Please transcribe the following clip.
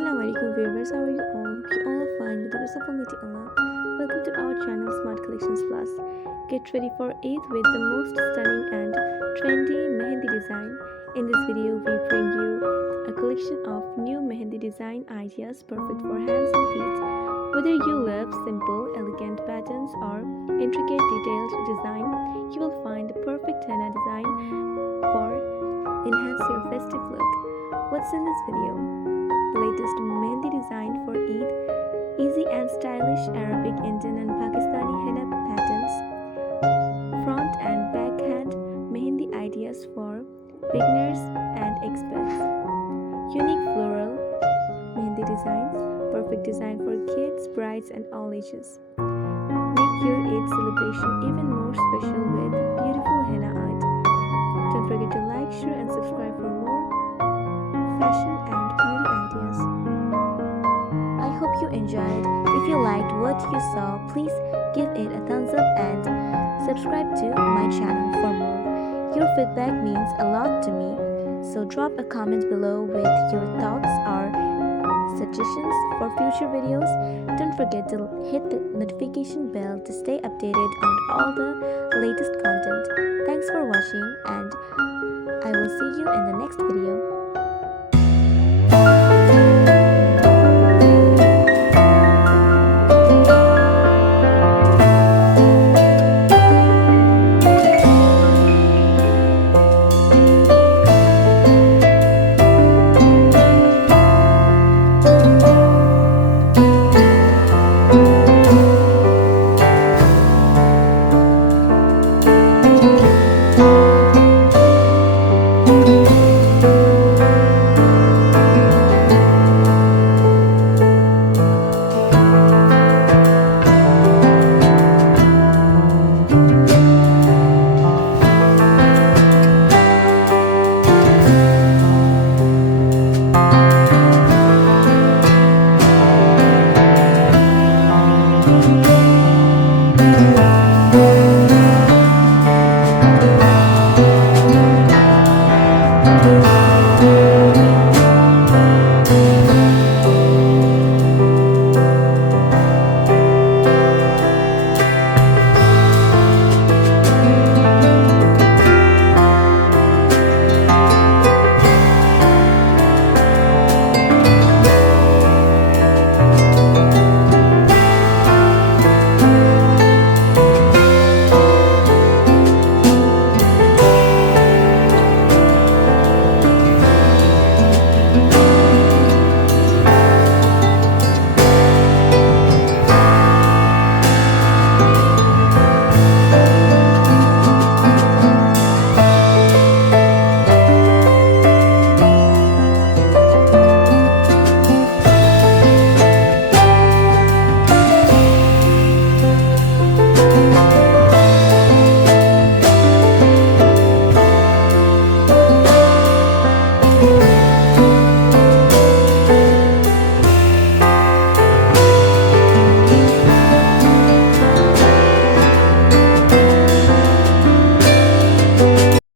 Assalamualaikum viewers, how are you all? Hope you all are fine with the grace of Almighty Allah. Welcome to our channel Smart Collections Plus. Get ready for Eid with the most stunning and trendy Mehndi design. In this video, we bring you a collection of new Mehndi design ideas perfect for hands and feet. Whether you love simple, elegant patterns or intricate detailed design, you will find the perfect henna design for enhance your festive look. What's in this video? The latest Mehndi design for Eid, easy and stylish Arabic, Indian and Pakistani henna patterns, front and backhand Mehndi ideas for beginners and experts, unique floral Mehndi designs, perfect design for kids, brides and all ages. Make your Eid celebration even more special with beautiful henna art. Don't forget to like, share and subscribe for more fashion and beauty ideas. I hope you enjoyed. If you liked what you saw, please give it a thumbs up and subscribe to my channel for more. Your feedback means a lot to me, so drop a comment below with your thoughts or suggestions for future videos. Don't forget to hit the notification bell to stay updated on all the latest content. Thanks for watching and I will see you in the next video.